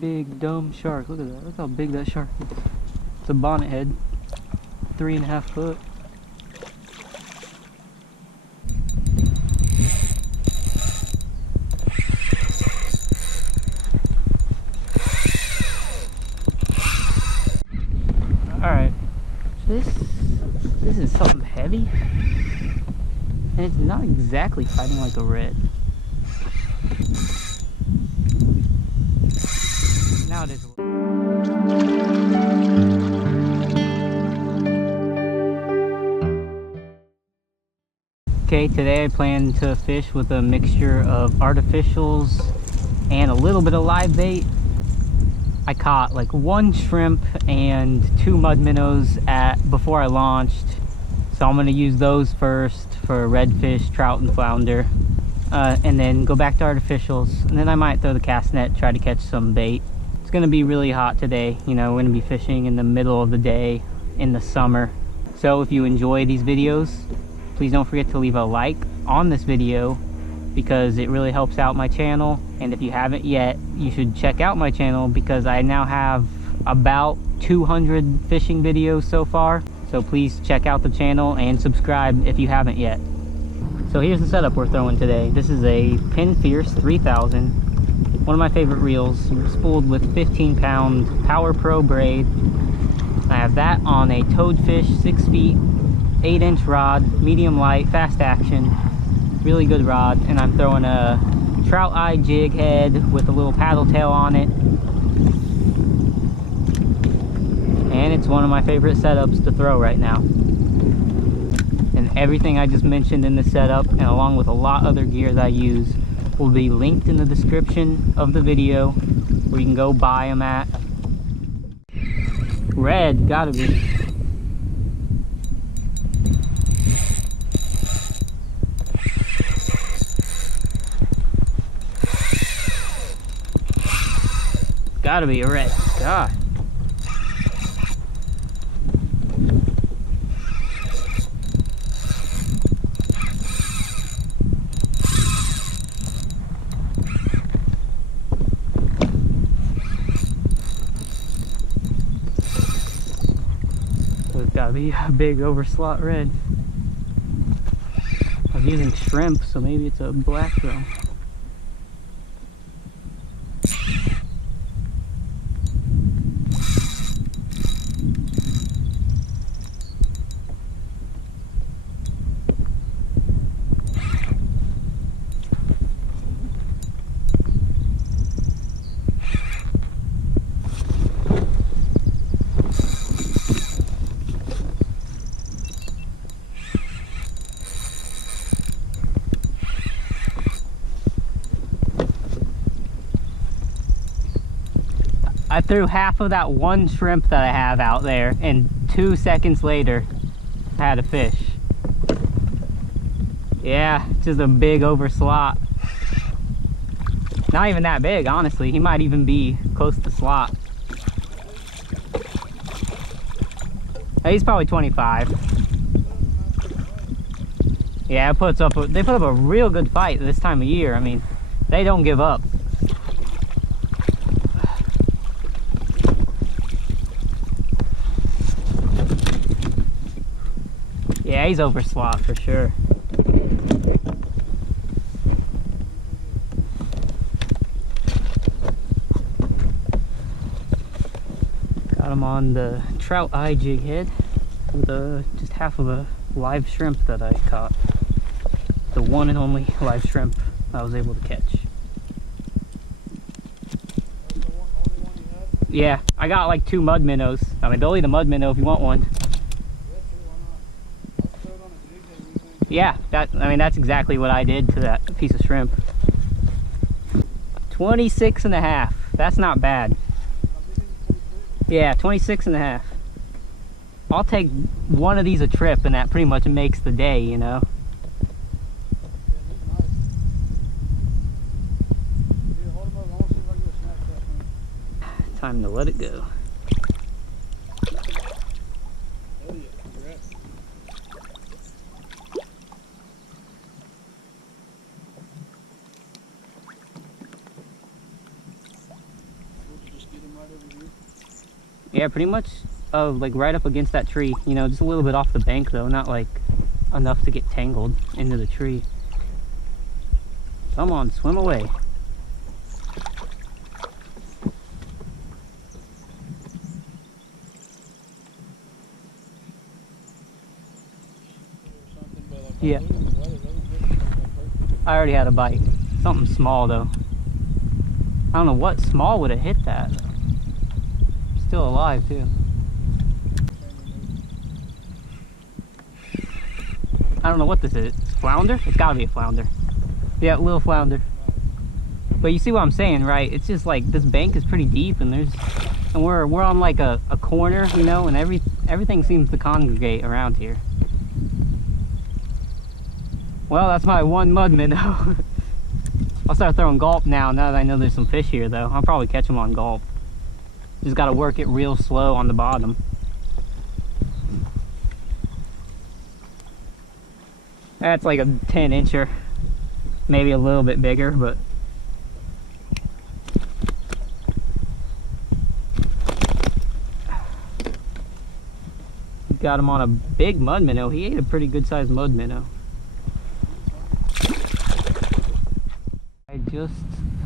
Big dumb shark. Look at that. Look how big that shark is. It's a bonnet head. 3.5 foot. Alright. This is something heavy. And it's not exactly fighting like a red. Now it is. Okay, today I plan to fish with a mixture of artificials and a little bit of live bait. I caught like 1 shrimp and 2 mud minnows before I launched. So I'm going to use those first for redfish, trout, and flounder. And then go back to artificials. And then I might throw the cast net, try to catch some bait. It's going to be really hot today. You know, we're going to be fishing in the middle of the day in the summer. So if you enjoy these videos, please don't forget to leave a like on this video because it really helps out my channel. And if you haven't yet, you should check out my channel because I now have about 200 fishing videos so far. So please check out the channel and subscribe if you haven't yet. So here's the setup we're throwing today. This is a Pin Fierce 3000, one of my favorite reels, spooled with 15-pound Power Pro braid. I have that on a Toadfish 6 feet, 8-inch rod, medium light, fast action, really good rod. And I'm throwing a trout eye jig head with a little paddle tail on it. And it's one of my favorite setups to throw right now. And everything I just mentioned in the setup, and along with a lot other gear that I use, will be linked in the description of the video where you can go buy them at. Red, gotta be. Gotta be a red. God. So it's gotta be a big overslot red. I was using shrimp, so maybe it's a black drum. I threw half of that 1 shrimp that I have out there, and 2 seconds later, I had a fish. Yeah, just a big overslot. Not even that big, honestly. He might even be close to slot. He's probably 25. Yeah, they put up a real good fight this time of year. I mean, they don't give up. Yeah, he's over slot for sure. Got him on the trout eye jig head with just half of a live shrimp that I caught. The one and only live shrimp I was able to catch. Yeah, I got like 2 mud minnows. I mean, they'll eat a mud minnow if you want one. Yeah, that's exactly what I did to that piece of shrimp. 26.5. That's not bad. Yeah, 26.5. I'll take one of these a trip, and that pretty much makes the day, you know. Time to let it go. Yeah, pretty much like right up against that tree. You know, just a little bit off the bank though, not like enough to get tangled into the tree. Come on, swim away. Yeah. I already had a bite. Something small though. I don't know what small would have hit that. Still alive too. I don't know what this is. Flounder? It's gotta be a flounder. Yeah, little flounder. But you see what I'm saying, right? It's just like this bank is pretty deep, and we're on like a corner, you know, and everything seems to congregate around here. Well, that's my one mud minnow. I'll start throwing gulp now that I know there's some fish here though. I'll probably catch them on gulp. Just gotta work it real slow on the bottom. That's like a 10-incher. Maybe a little bit bigger, but got him on a big mud minnow. He ate a pretty good sized mud minnow.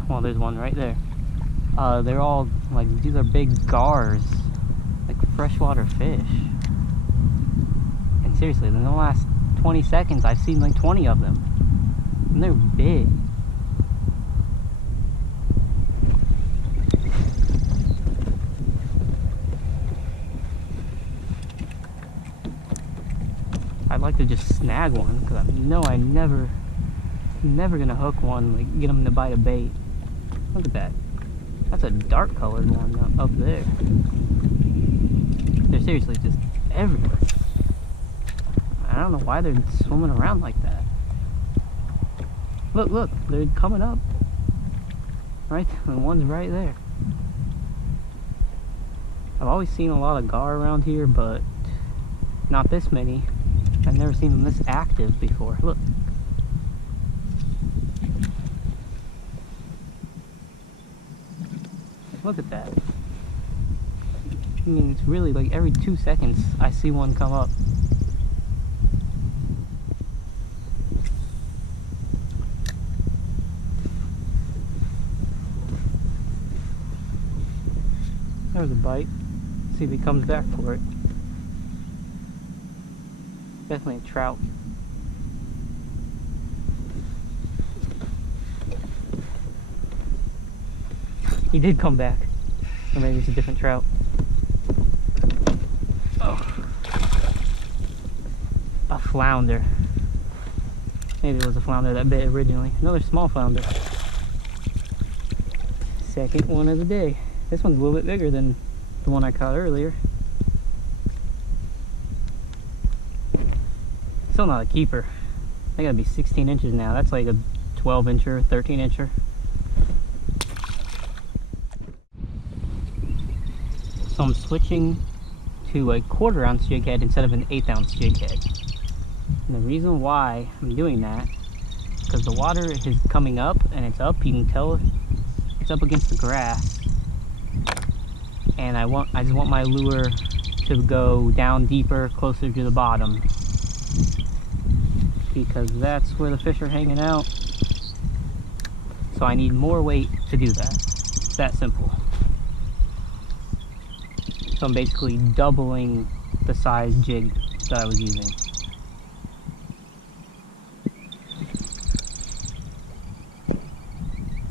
Well, there's one right there. They're all like, these are big gars, like freshwater fish. And seriously, in the last 20 seconds, I've seen like 20 of them. And they're big. I'd like to just snag one, because I know I'm never gonna hook one, like get them to bite a bait. Look at that. That's a dark colored one up there. They're seriously just everywhere. I don't know why they're swimming around like that. Look, they're coming up. Right, and one's right there. I've always seen a lot of gar around here, but not this many. I've never seen them this active before. Look. Look at that. I mean, it's really like every 2 seconds I see one come up. There's a bite. See if he comes back for it. Definitely a trout. He did come back. Or maybe it's a different trout. Oh. A flounder. Maybe it was a flounder that bit originally. Another small flounder. Second one of the day. This one's a little bit bigger than the one I caught earlier. Still not a keeper. They gotta be 16 inches now. That's like a 12-incher, 13-incher. So I'm switching to a 1/4 ounce jig head instead of an 1/8 ounce jig head. And the reason why I'm doing that is because the water is coming up, and it's up, you can tell it's up against the grass. And I just want my lure to go down deeper, closer to the bottom, because that's where the fish are hanging out. So I need more weight to do that. It's that simple. So I'm basically doubling the size jig that I was using.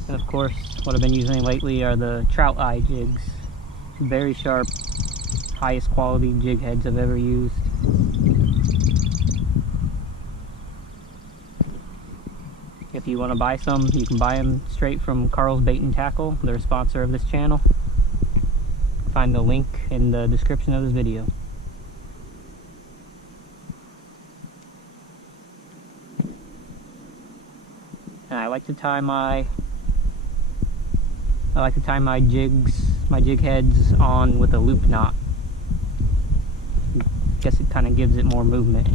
And of course, what I've been using lately are the trout eye jigs. Very sharp, highest quality jig heads I've ever used. If you want to buy some, you can buy them straight from Carl's Bait and Tackle. They're a sponsor of this channel. Find the link in the description of this video. And I like to tie my jig heads on with a loop knot. Guess it kind of gives it more movement.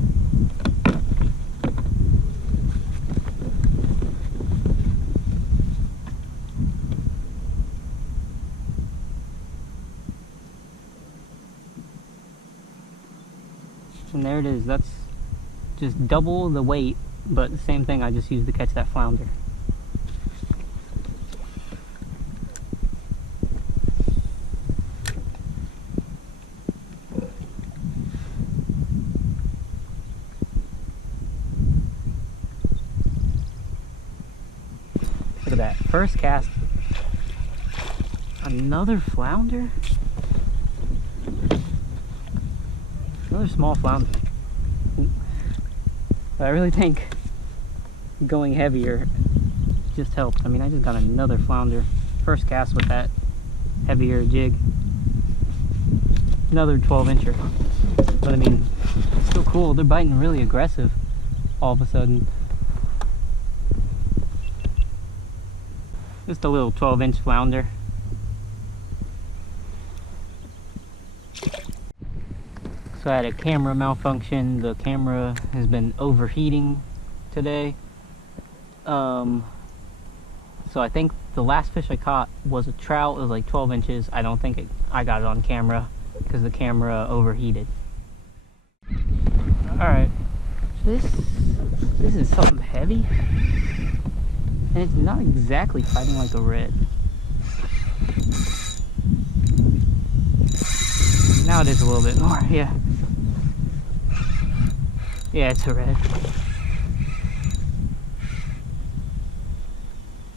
And there it is. That's just double the weight, but the same thing I just used to catch that flounder. Look at that. First cast. Another flounder? Another small flounder. But I really think going heavier just helped. I mean, I just got another flounder. First cast with that heavier jig. Another 12-incher. But I mean, it's still cool. They're biting really aggressive all of a sudden. Just a little 12-inch flounder. So I had a camera malfunction. The camera has been overheating today. So I think the last fish I caught was a trout. It was like 12 inches. I don't think I got it on camera because the camera overheated. Alright, this is something heavy. And it's not exactly fighting like a red. Now it is a little bit more, yeah. Yeah, it's a red.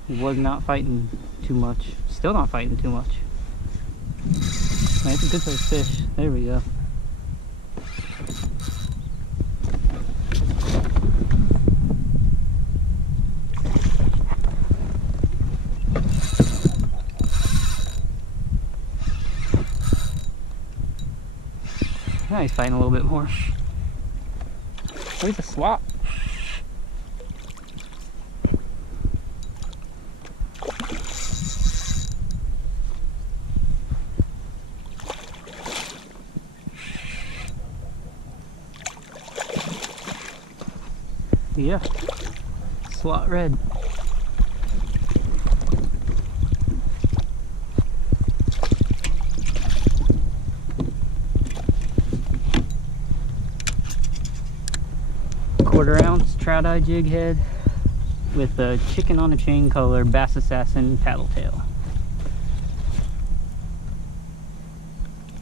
He was not fighting too much. Still not fighting too much. Man, it's a good sized fish. There we go. Now he's fighting a little bit more. Where's the slop? Yeah, slot red. Quarter-ounce trout eye jig head with a chicken on a chain color Bass Assassin paddle tail.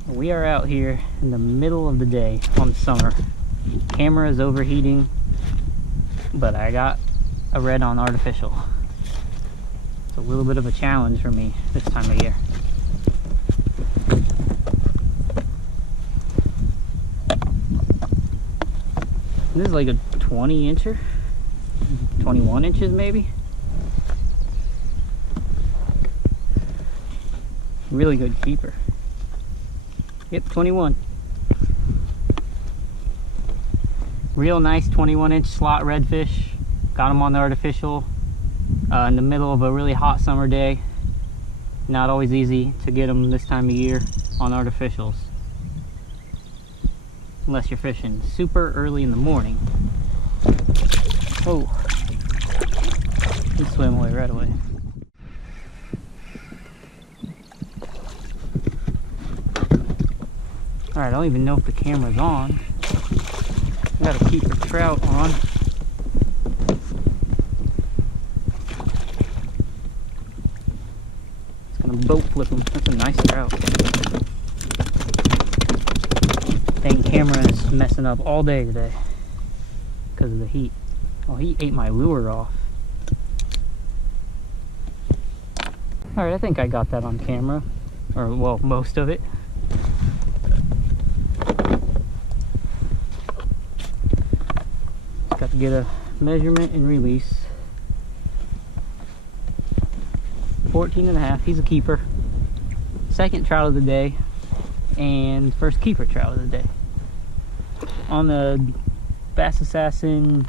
We are out here in the middle of the day on summer. Camera is overheating, but I got a red on artificial. It's a little bit of a challenge for me this time of year. This is like a 20-incher, 21 inches maybe. Really good keeper. Yep, 21. Real nice 21-inch slot redfish. Got him on the artificial in the middle of a really hot summer day. Not always easy to get them this time of year on artificials. Unless you're fishing super early in the morning. Oh, he swam away right away. Alright, I don't even know if the camera's on. I gotta keep the trout on. It's gonna boat flip him. That's a nice trout. Dang, camera is messing up all day today because of the heat. Oh, he ate my lure off. Alright, I think I got that on camera. Or, well, most of it. Got to get a measurement and release. 14.5. He's a keeper. Second trout of the day. And first keeper trout of the day. On the Bass Assassin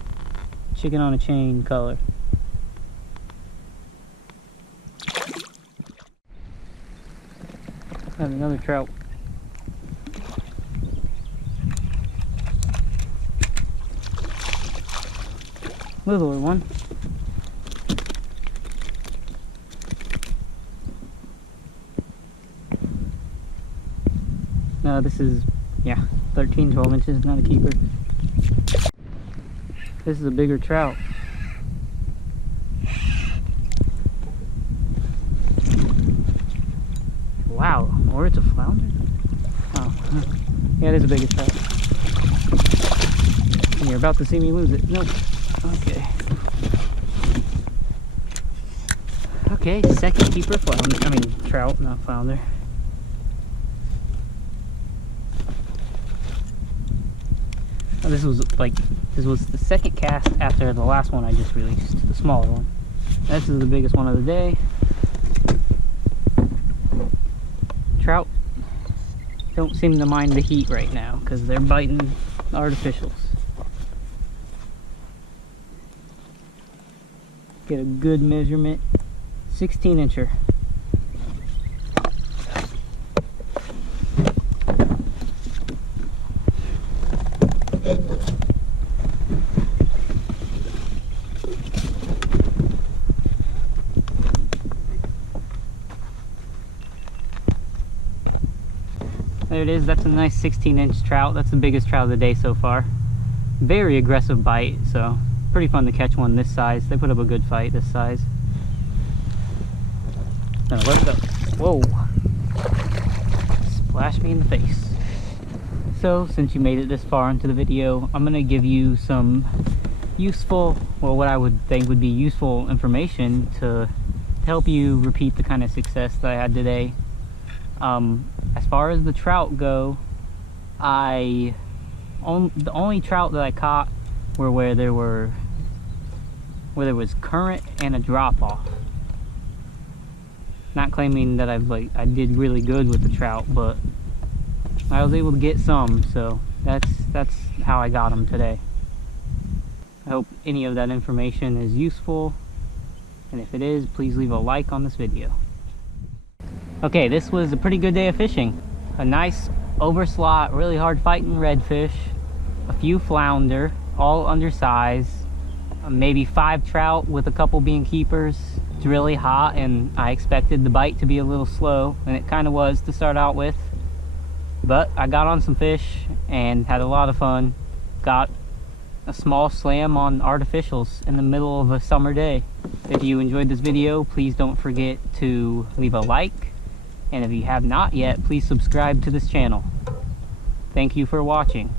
chicken on a chain color. I have another trout. Littler one. No, this is Yeah, 13, 12 inches, not a keeper. This is a bigger trout. Wow, or it's a flounder? Oh, yeah, it is a bigger trout. And you're about to see me lose it. Nope. Okay. Okay, second keeper flounder. I mean, trout, not flounder. Oh, this was the second cast after the last one I just released, the smaller one. This is the biggest one of the day. Trout don't seem to mind the heat right now because they're biting artificials. Get a good measurement. 16-incher. There it is. That's a nice 16-inch trout. That's the biggest trout of the day so far. Very aggressive bite, so pretty fun to catch one this size. They put up a good fight this size. Now let it go. Whoa! Splash me in the face. So, since you made it this far into the video, I'm gonna give you some useful, well, what I would think would be useful information to help you repeat the kind of success that I had today. As far as the trout go, the only trout that I caught were where there was current and a drop off. Not claiming that I did really good with the trout, but I was able to get some, so that's how I got them today. I hope any of that information is useful, and if it is, please leave a like on this video. Okay, this was a pretty good day of fishing. A nice overslot, really hard fighting redfish, a few flounder, all undersized, maybe 5 trout with a couple being keepers. It's really hot and I expected the bite to be a little slow, and it kind of was to start out with. But I got on some fish and had a lot of fun. Got a small slam on artificials in the middle of a summer day. If you enjoyed this video, please don't forget to leave a like. And if you have not yet, please subscribe to this channel. Thank you for watching.